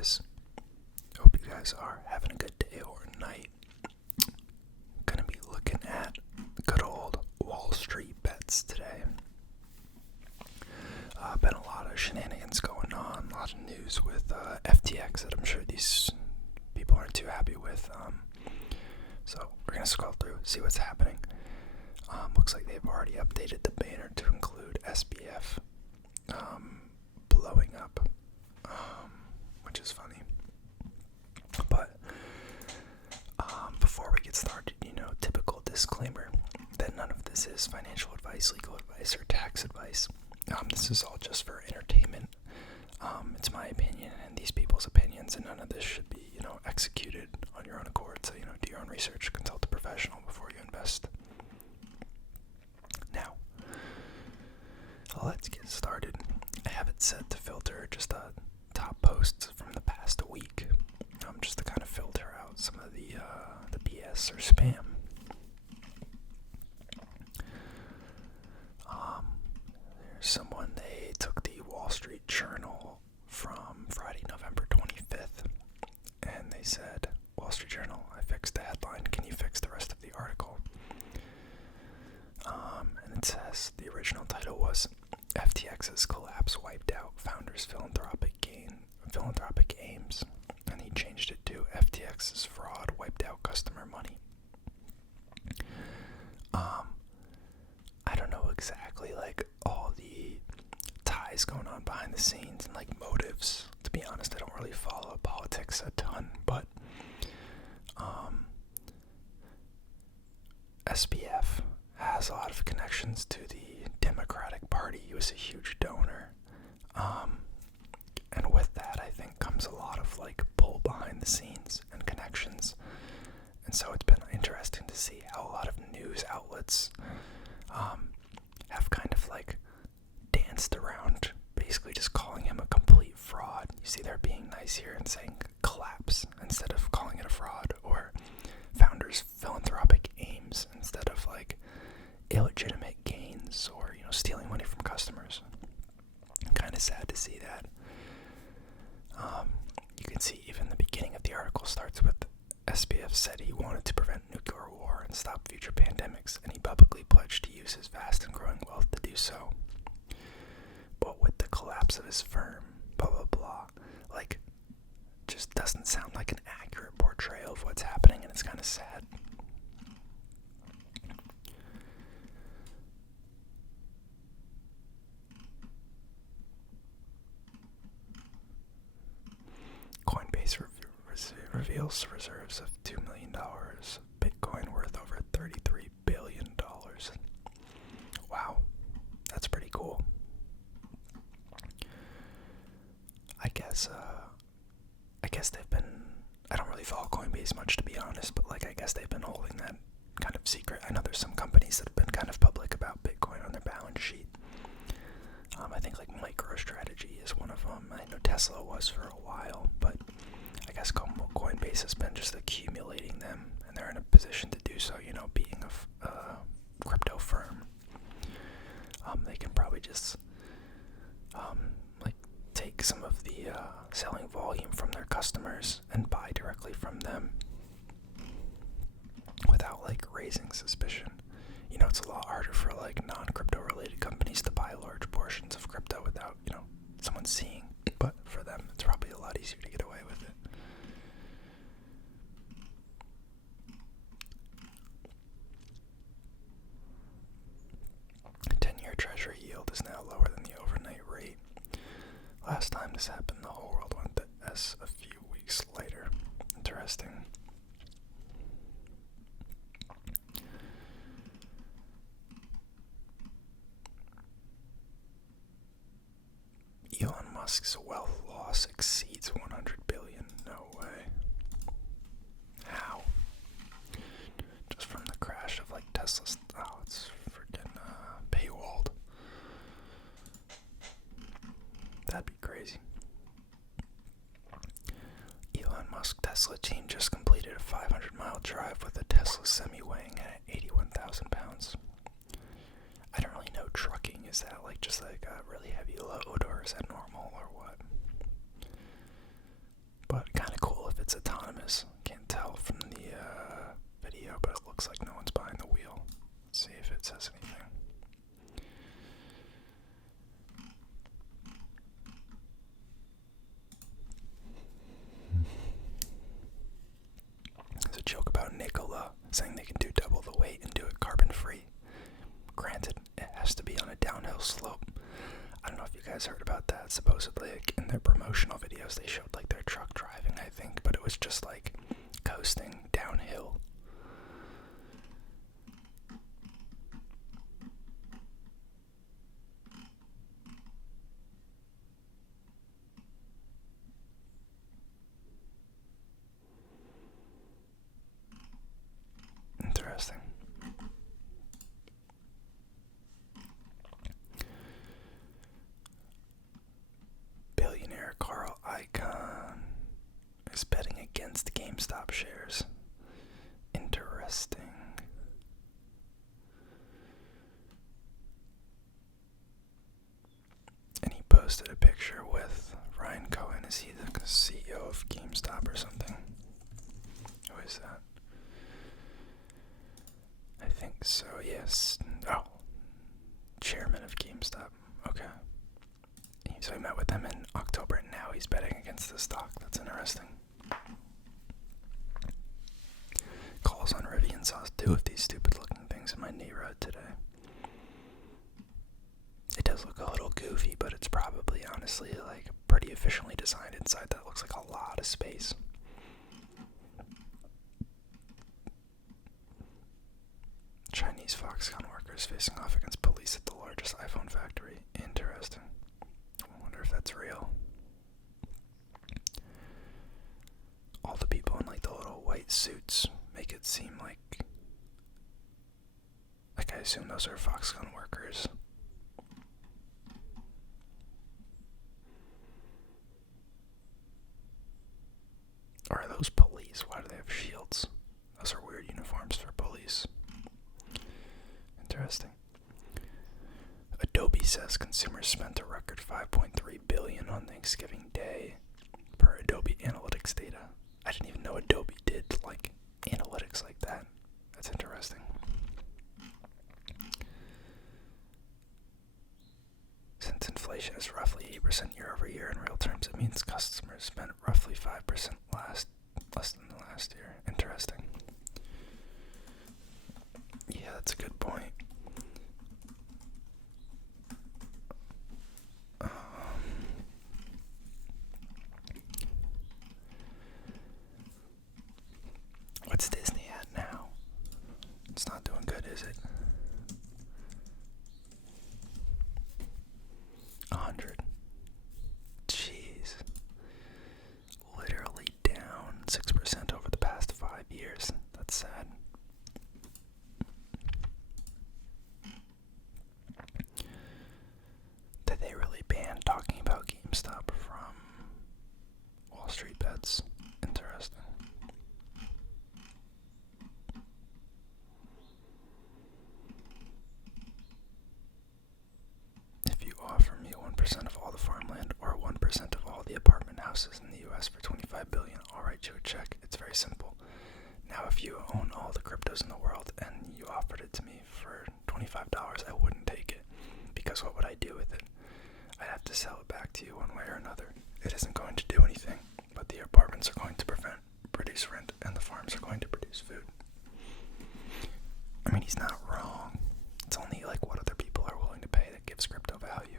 guys? Hope you guys are having a good day or night. Gonna be looking at good old WallStreetBets today. Been a lot of shenanigans going on, a lot of news with FTX that I'm sure these people aren't too happy with. So we're gonna scroll through, see what's happening. Looks like they've already updated the banner to include SBF blowing up, which is funny. But before we get started, typical disclaimer that none of this is financial advice, legal advice, or tax advice. This is all just for entertainment. It's my opinion and these people's opinions, and none of this should be, executed on your own accord. So, do your own research, consult a professional before you invest. Now, let's get started. I have it set to filter just top posts from the past week, just to kind of filter out some of the BS or spam. There's someone, they took the Wall Street Journal from Friday, November 25th, and they said, Wall Street Journal, I fixed the headline, can you fix the rest of the article? And it says, the original title was, FTX's collapse wiped out founders' philanthropic aims, and he changed it to FTX's fraud wiped out customer money. I don't know exactly all the ties going on behind the scenes and motives. To be honest, I don't really follow politics a ton, but SBF has a lot of connections to the Democratic Party. He was a huge donor. And with that, I think, comes a lot of pull behind the scenes and connections. And so it's been interesting to see how a lot of news outlets have kind of danced around basically just calling him a complete fraud. You see, they're being nice here and saying collapse instead of calling it a fraud, or founders' philanthropic aims instead of illegitimate gains or stealing money from customers. Kind of sad to see that. You can see even the beginning of the article starts with SBF said he wanted to prevent nuclear war and stop future pandemics, and he publicly pledged to use his vast and growing wealth to do so. But with the collapse of his firm, blah blah blah, just doesn't sound like an accurate portrayal of what's happening, and it's kind of sad. Coinbase reveals reserves of $2 million, Bitcoin worth over $33 billion. Wow, that's pretty cool. I guess they've been, I don't really follow Coinbase much, to be honest, but I guess they've been holding that kind of secret. I know there's some companies that have been kind of public about Bitcoin on their balance sheet. I think MicroStrategy is one of them. I know Tesla was for a while, but I guess Coinbase has been just accumulating them, and they're in a position to do so, being a crypto firm. They can probably just take some of the selling volume from their customers and buy directly from them without raising suspicion. It's a lot harder for non-crypto related companies to buy large portions of crypto without someone seeing, but for them it's probably a lot easier to get away with it. The 10-year treasury yield is now lower than the overnight rate. Last time this happened, the whole world went to S a few weeks later. Interesting. Elon Musk's wealth loss exceeds $100 billion. No way. How? Just from the crash of Tesla's. Oh, it's freaking paywalled. That'd be crazy. Elon Musk Tesla team just completed a 500-mile drive with a Tesla Semi weighing at 81,000 pounds. I don't really know trucking. Is that just a really heavy load, or is that normal, or what? saying they can do double the weight and do it carbon-free. Granted, it has to be on a downhill slope. I don't know if you guys heard about that. Supposedly, like, in their promotional videos, they showed like their truck driving, I think, but it was just like coasting downhill. Interesting. Billionaire Carl Icahn is betting against GameStop shares. Interesting. And he posted a picture with Ryan Cohen. Is he the CEO of GameStop or something? Who is that? I think so, yes. Oh, chairman of GameStop. Okay. So he met with them in October, and now he's betting against the stock. That's interesting. Calls on Rivian saw 2 of these stupid-looking things in my neighborhood today. It does look a little goofy, but it's probably, honestly, like, pretty efficiently designed inside. That looks like a lot of space. Chinese Foxconn workers facing off against police at the largest iPhone factory. Interesting. I wonder if that's real. All the people in like the little white suits make it seem like I assume those are Foxconn workers. Or are those police? Why do they have shields? Those are weird uniforms for police. Interesting. Adobe says consumers spent a record $5.3 billion on Thanksgiving Day per Adobe Analytics data. I didn't even know Adobe did like analytics like that. That's interesting. Since inflation is roughly 8% year over year in real terms, it means customers spent roughly 5% less than the last year. Interesting. Yeah, that's a good point. What's Disney at now? It's not doing good, is it? 100. Jeez. Literally down 6% over the past 5 years. That's sad. Did they really ban talking about GameStop from WallStreetBets? Interesting. If you offer me 1% of all the farmland or 1% of all the apartment houses in the US for $25 billion, I'll write you a check. It's very simple. Now, if you own all the cryptos in the world and you offered it to me for $25, I wouldn't take it. Because what would I do with it? I'd have to sell it back to you one way or another. It isn't going to do anything, but the apartments are going to produce rent, and the farms are going to produce food. I mean, he's not wrong. It's only like what other people are willing to pay that gives crypto value.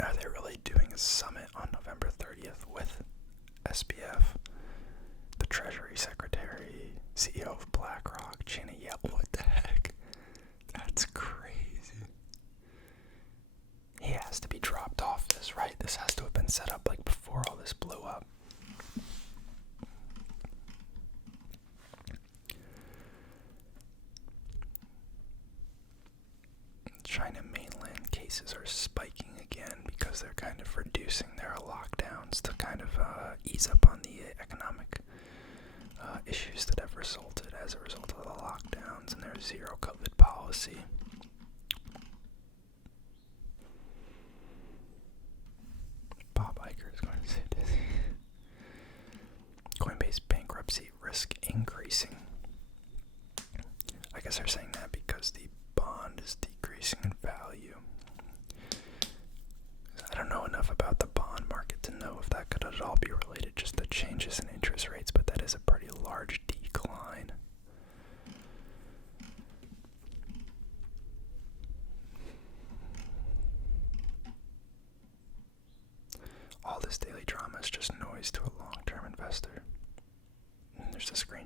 Are they really doing a summit on November 30th with SBF, the Treasury Secretary, CEO of BlackRock, China? Yeah, what the heck? That's crazy. He has to be dropped off this, right? This has to have been set up like before all this blew up. China mainland cases are spiking again because they're kind of reducing their lockdowns to kind of ease up on the economic issues that have resulted as a result of the lockdowns and their zero COVID policy. Bob Iger is going to sue Disney. Coinbase bankruptcy risk increasing. I guess they're saying that because the bond is decreasing in value.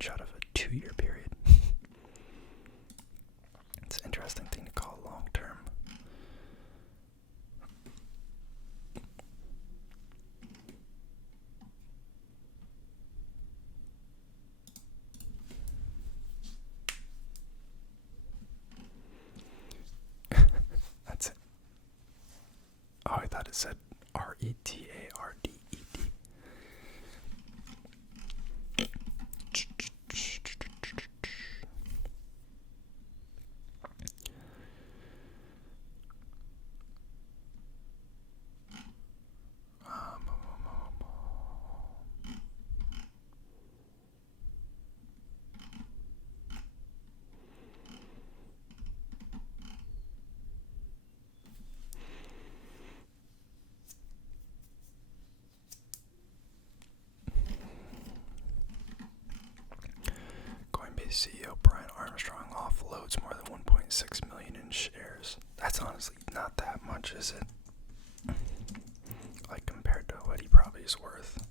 screenshot of a 2-year period. It's an interesting thing to call long term. That's it. Oh, I thought it said RETARDED. Coinbase CEO Brian Armstrong offloads more than 1.6 million in shares. That's honestly not that much, is it? Like compared to what he probably is worth.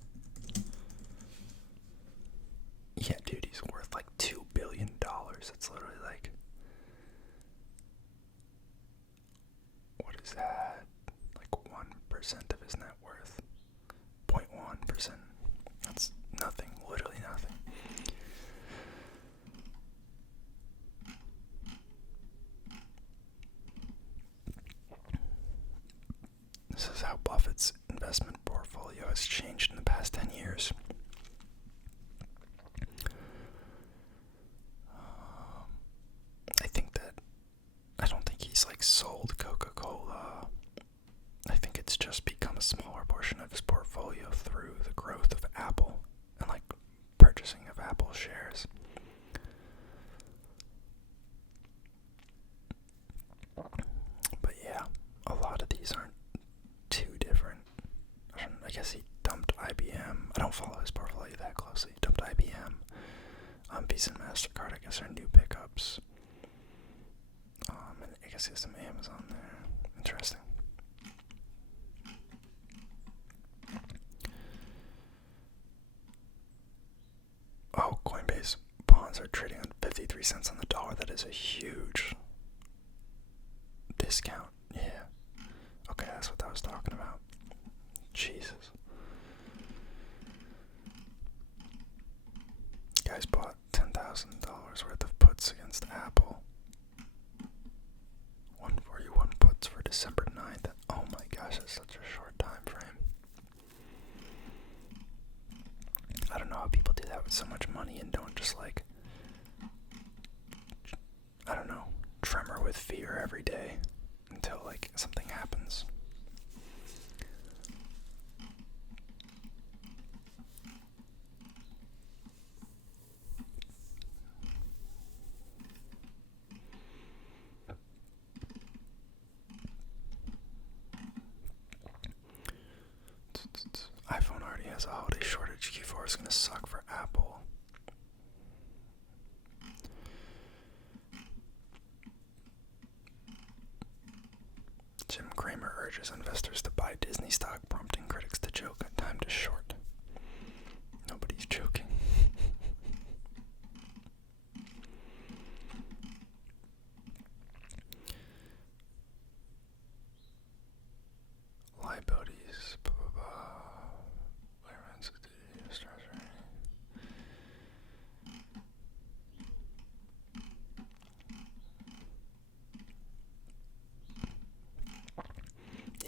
Yeah, dude, he's worth like $2 billion. It's literally like, what is that? Like 1% of his net worth. 0.1%. That's nothing, literally nothing. This is how Buffett's investment portfolio has changed in the past 10 years. I don't think he's like sold Coca-Cola. I think it's just become a smaller portion of his portfolio through the growth of Apple and like purchasing of Apple shares. But yeah, a lot of these aren't too different. I guess he dumped IBM. I don't follow his portfolio that closely. He dumped IBM. Visa and MasterCard, I guess, are new pickups. And I guess he has some Amazon there. Interesting. Oh, Coinbase bonds are trading on 53 cents on the dollar. That is a huge discount. Yeah. Okay, that's what I was talking about. Jesus. Guys bought $10,000 worth of puts against Apple. 141 puts for December 9th. Oh my gosh, that's such a short time frame. I don't know how people do that with so much money and don't just like, I don't know, tremor with fear every day until like something happens. iPhone already has a holiday shortage. Q4 is going to suck for Apple. Jim Cramer urges investors to buy Disney stock, prompting critics to joke, time to short. Nobody's joking. Liabilities, blah, blah, blah.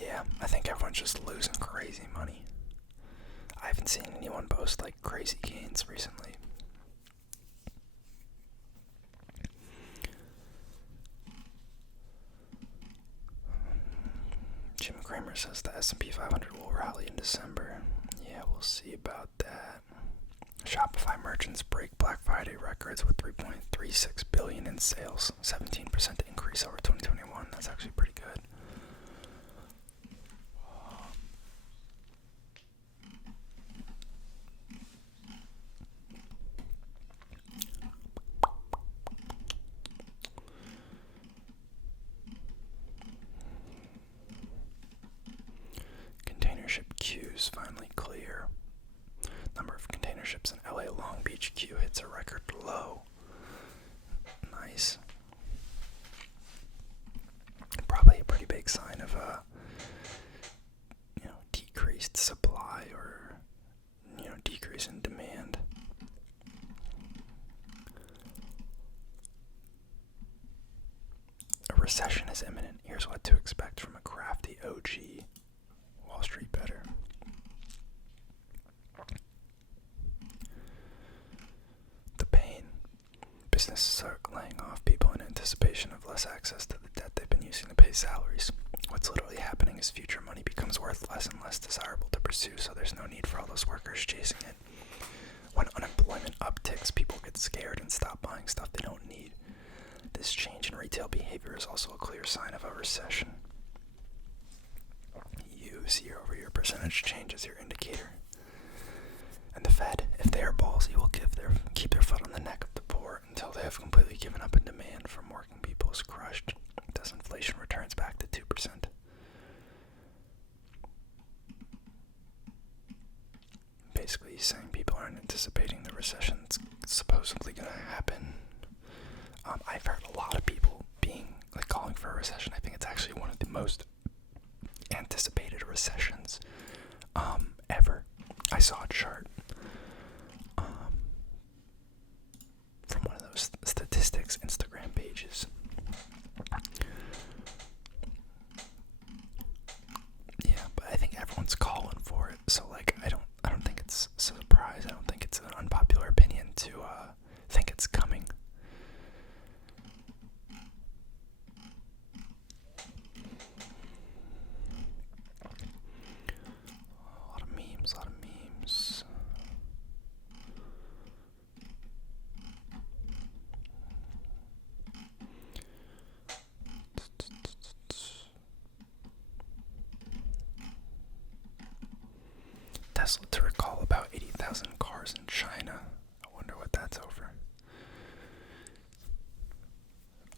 Yeah, I think everyone's just losing crazy money. I haven't seen anyone boast like crazy gains recently. Jim Cramer says the S&P 500 will rally in December. Yeah, we'll see about that. Shopify merchants break Black Friday records with $3.36 billion in sales, 17% increase over 2021. That's actually pretty good. Container ship queues finally clear. Number of container ships in LA Long Beach queue hits a record recession is imminent. Here's what to expect from a crafty OG Wall Street bettor. The pain. Businesses are laying off people in anticipation of less access to the debt they've been using to pay salaries. What's literally happening is future money becomes worth less and less desirable to pursue, so there's no need for all those workers chasing it. When unemployment upticks, people get scared and stop buying stuff they don't need. This change in retail behavior is also a clear sign of a recession. Use year-over-year percentage change as your indicator. And the Fed, if they are ballsy, will keep their foot on the neck of the poor until they have completely given up and demand from working people is crushed, thus inflation returns back to 2%. Basically, he's saying people aren't anticipating the recession that's supposedly going to happen. I've heard a lot of people calling for a recession. I think it's actually one of the most anticipated recessions ever. I saw a chart from one of those statistics Instagram pages. Yeah, but I think everyone's calling for it. So I don't think it's a surprise. I don't think it's an unpopular opinion to think it's coming. A lot of memes. Tesla to recall about 80,000 cars in China. I wonder what that's over.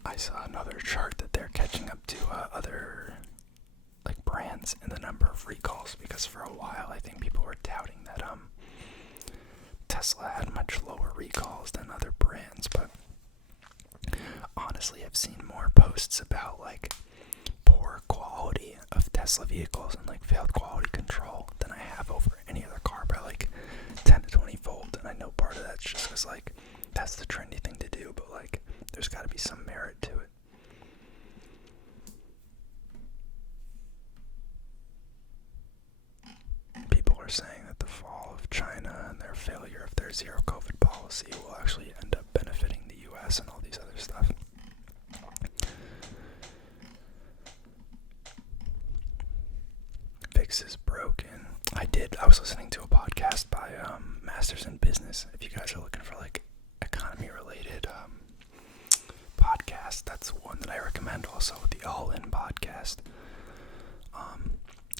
I saw another chart that they're catching up to other brands in the number of recalls, because for a while I think people were doubting that Tesla had much lower recalls than other brands, but honestly I've seen more posts about poor quality of Tesla vehicles and failed quality control than I have over any other car by 10 to 20 fold. And I know part of that's just because that's the trendy thing to do, but there's got to be some merit to it. People are saying that the fall of China and their failure of their zero COVID policy will actually end up benefiting the US and all these other stuff. VIX is broken. I was listening to a podcast by Masters in Business. If you guys are looking for economy related podcasts, that's one that I recommend. Also the All In podcast.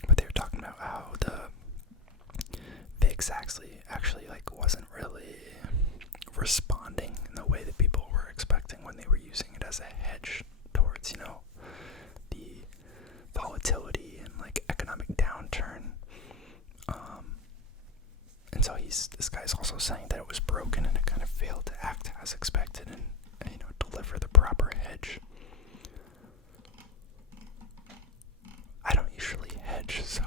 But they were talking about how the VIX actually wasn't really responding in the way that people were expecting when they were using it as a hedge towards, the volatility and economic downturn. And so this guy's also saying that it was broken and it kind of failed to act as expected and deliver the proper hedge. I don't usually hedge, so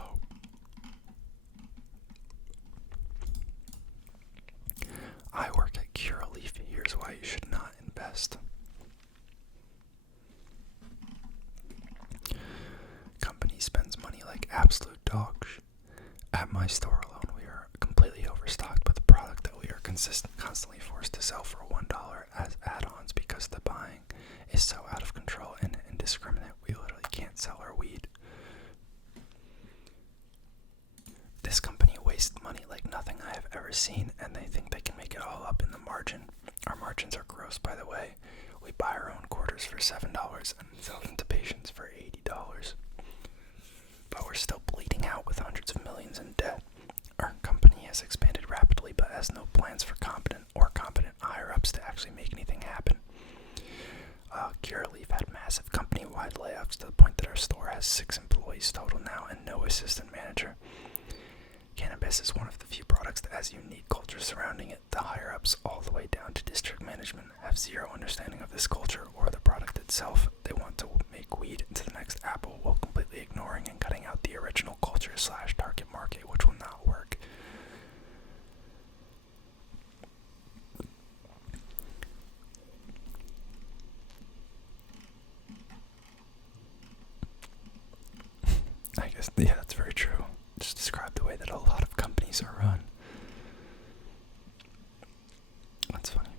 I work at Curaleaf. Here's why you should not invest. Company spends money like absolute dogs. At my store alone, we are completely overstocked with the product that we are constantly forced to sell for $1 as add-ons because the buying is so out of control and indiscriminate. We literally can't sell our weed. This company wastes money like nothing I have ever seen, and they think they can make it all up in the margin. Our margins are gross, by the way. We buy our own quarters for $7 and sell them to patients for $80. But we're still bleeding out with hundreds of millions in debt. Our company has expanded rapidly, but has no plans for competent higher-ups to actually make anything happen. Curaleaf had massive company-wide layoffs to the point that our store has 6 employees total now and no assistant manager. Cannabis is one of the few products that has a unique culture surrounding it. The higher-ups, all the way down to district management, have zero understanding of this culture or the product itself. They want to make weed into the next Apple while completely ignoring and cutting out the original culture/target market, which will not work. guess, yeah, that's very true. Just describe the way that a lot of companies are run. That's funny.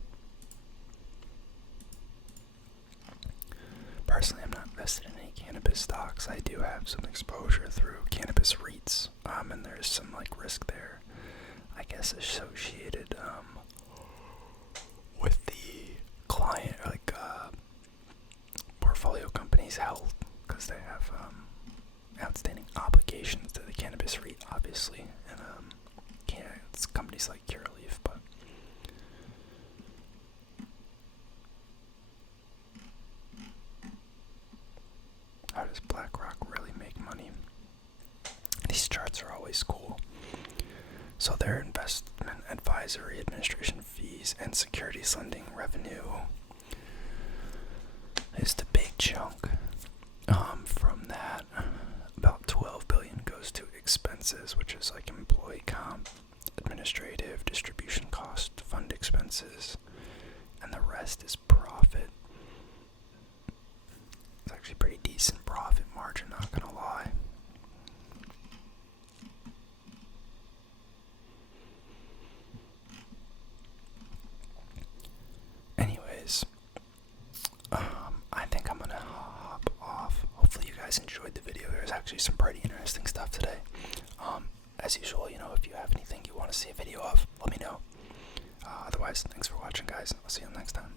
Personally, I'm not invested in any cannabis stocks. I do have some exposure through cannabis REITs, and there's some like risk there, I guess, associated with the client, like portfolio company's health, because they have outstanding obligations to the cannabis REIT, obviously, and it's companies like Curaleaf, but how does BlackRock really make money? These charts are always cool. So their investment advisory, administration fees, and securities lending revenue is the big chunk. From that, about $12 billion goes to expenses, which is like employee comp, administrative, distribution cost, fund expenses, and the rest is profit. It's actually pretty decent profit margin, not gonna lie. Anyways, I think I'm gonna hop off. Hopefully you guys enjoyed the video. There's actually some pretty interesting stuff today. As usual, if you have anything you want to see a video of, let me know. Otherwise, thanks for watching, guys. I'll see you next time.